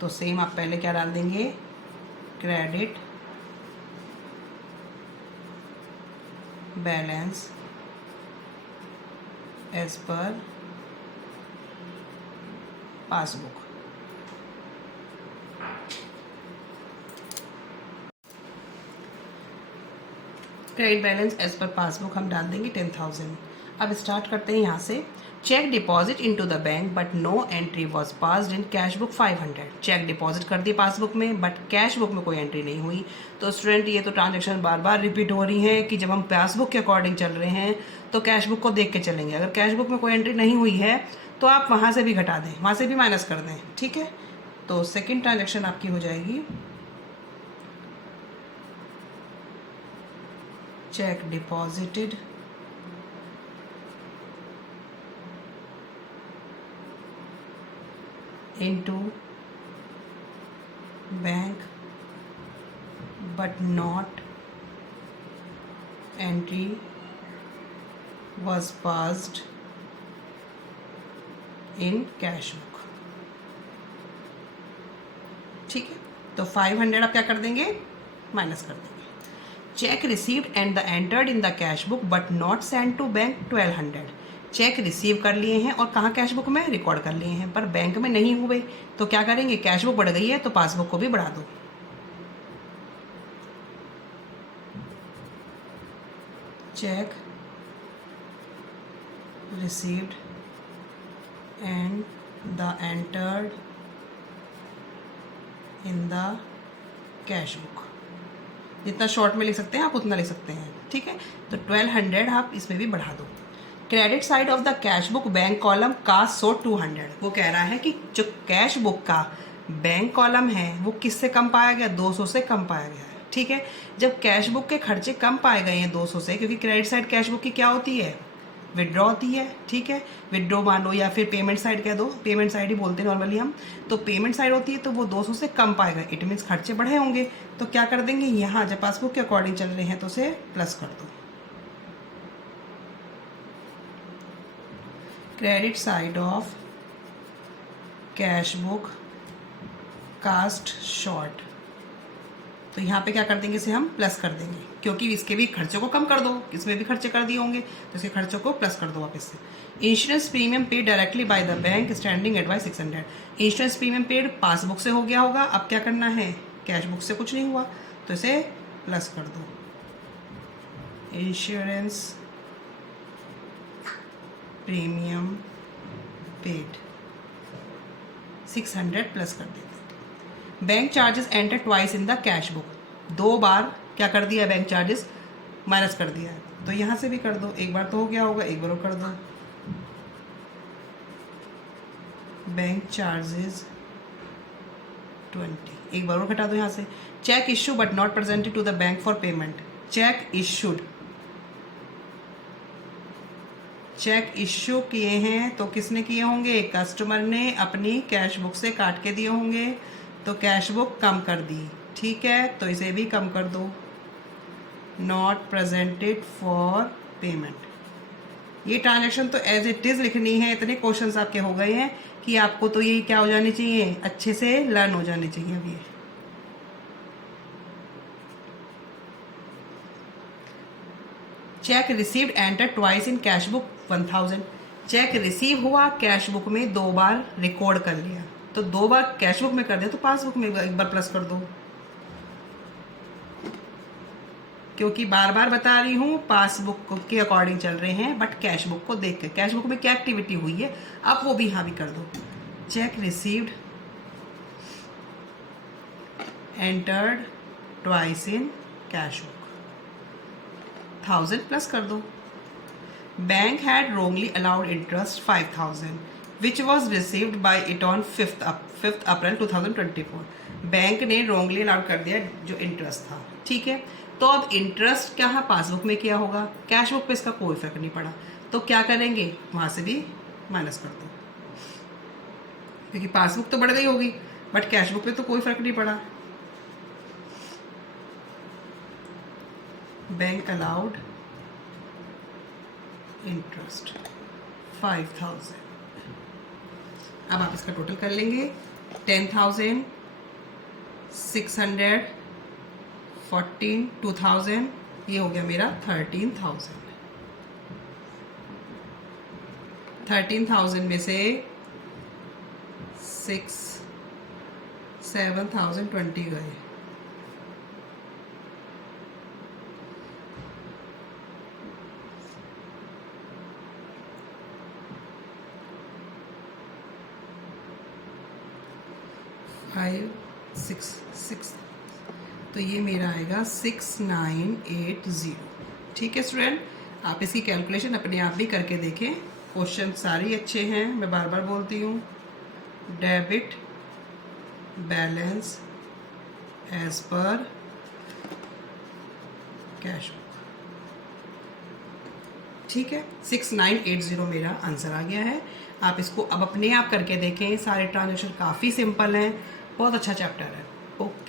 तो सेम आप पहले क्या डाल देंगे, credit balance as per passbook. Credit balance as per passbook हम डाल देंगे 10,000। अब स्टार्ट करते हैं यहाँ से। Cheque deposit into the bank but no entry was passed in cash book 500। Cheque deposit कर दिए पासबुक में, बट कैश बुक में कोई एंट्री नहीं हुई। तो स्टूडेंट ये तो ट्रांजेक्शन बार बार रिपीट हो रही है कि जब हम पासबुक के अकॉर्डिंग चल रहे हैं तो कैश बुक को देख के चलेंगे। अगर कैश बुक में कोई एंट्री नहीं हुई है तो आप वहाँ से भी घटा दें, वहाँ से भी माइनस कर दें, ठीक है। तो सेकेंड ट्रांजेक्शन आपकी हो जाएगी check deposited into bank but not entry was passed in cash book। ठीक है, तो 500 आप क्या कर देंगे, माइनस कर देंगे। Cheque received and the entered in the cash book but not send to bank 1200। Cheque receive कर लिए हैं और कहाँ कैश बुक में रिकॉर्ड कर लिए हैं, पर बैंक में नहीं हुए। तो क्या करेंगे, कैश बुक बढ़ गई है तो पासबुक को भी बढ़ा दो। Check received and the entered in the cash book. जितना शॉर्ट में लिख सकते हैं आप उतना लिख सकते हैं, ठीक है। तो 1200 आप इसमें भी बढ़ा दो। Credit side of the cash book bank column cost so 200। वो कह रहा है कि जो कैश बुक का बैंक कॉलम है वो किससे कम पाया गया, 200 से कम पाया गया है, ठीक है। जब कैश बुक के खर्चे कम पाए गए हैं 200 से, क्योंकि क्रेडिट साइड कैश बुक की क्या होती है, विड्रॉ होती है, ठीक है। विड्रॉ मान लो या फिर पेमेंट साइड कह दो, पेमेंट साइड ही बोलते हैं नॉर्मली हम। तो पेमेंट साइड होती है तो वो 200 से कम पाएगा, इट मीन्स खर्चे बढ़े होंगे। तो क्या कर देंगे, यहाँ जब पासबुक के अकॉर्डिंग चल रहे हैं तो उसे प्लस कर दो। Credit side of cash book cast short, तो यहाँ पे क्या कर देंगे, इसे हम प्लस कर देंगे, क्योंकि इसके भी खर्चों को कम कर दो, इसमें भी खर्चे कर दिए होंगे तो इसके खर्चों को प्लस कर दो वापस से। Insurance premium paid directly by the bank standing advice 600। Insurance premium paid passbook से हो गया होगा, अब क्या करना है, कैश बुक से कुछ नहीं हुआ तो इसे प्लस कर दो। इंश्योरेंस प्रीमियम पेड 600 प्लस कर देते। Bank charges enter twice in the cash book, 2 बार क्या कर दिया, बैंक चार्जेस माइनस कर दिया है, तो यहाँ से भी कर दो। एक बार तो हो गया होगा, एक बार और कर दो। बैंक चार्जेस 20, एक बार और घटा दो यहाँ से। Cheque issue but not presented to the bank for payment. Cheque issued, cheque issue किए हैं तो किसने किए होंगे, कस्टमर ने अपनी कैश बुक से काट के दिए होंगे, तो कैश बुक कम कर दी, ठीक है। तो इसे भी कम कर दो, नॉट प्रेजेंटेड फॉर पेमेंट। ये ट्रांजैक्शन तो एज इट इज लिखनी है। इतने क्वेश्चंस आपके हो गए हैं कि आपको तो ये क्या हो जानी चाहिए, अच्छे से लर्न हो जानी चाहिए। अब ये check received enter twice in cash book 1000। Check receive हुआ, कैश बुक में 2 बार रिकॉर्ड कर लिया, तो 2 बार कैश बुक में कर दिया तो पासबुक में एक बार प्लस कर दो। क्योंकि बार बार बता रही हूँ पासबुक के अकॉर्डिंग चल रहे हैं, बट कैश बुक को देख के, कैश बुक में क्या एक्टिविटी हुई है अब वो भी यहाँ भी कर दो। Check received entered twice in cash book 1000 plus कर दो। Bank had wrongly allowed interest 5000 which was received by it on 5th April 2024। Bank ने wrongly allowed कर दिया जो इंटरेस्ट था, ठीक है। तो अब इंटरेस्ट क्या है, पासबुक में किया होगा, कैश बुक पे इसका कोई फर्क नहीं पड़ा, तो क्या करेंगे, वहां से भी माइनस कर दो, क्योंकि पासबुक तो बढ़ गई होगी बट कैश बुक पे तो कोई फर्क नहीं पड़ा। Bank allowed interest 5000। अब आप इसका टोटल कर लेंगे 10,000, 600, 14, 2000, ये हो गया मेरा 13,000। 13,000 में से 7,020 गए। फाइव सिक्स, तो ये मेरा आएगा 6980। ठीक है स्टूडेंट, आप इसकी कैलकुलेशन अपने आप भी करके देखें। क्वेश्चन सारे अच्छे हैं, मैं बार बार बोलती हूँ। Debit balance as per cash book. ठीक है, 6980 मेरा आंसर आ गया है। आप इसको अब अपने आप करके देखें। सारे ट्रांजेक्शन काफ़ी सिंपल हैं, बहुत अच्छा चैप्टर है। ओके।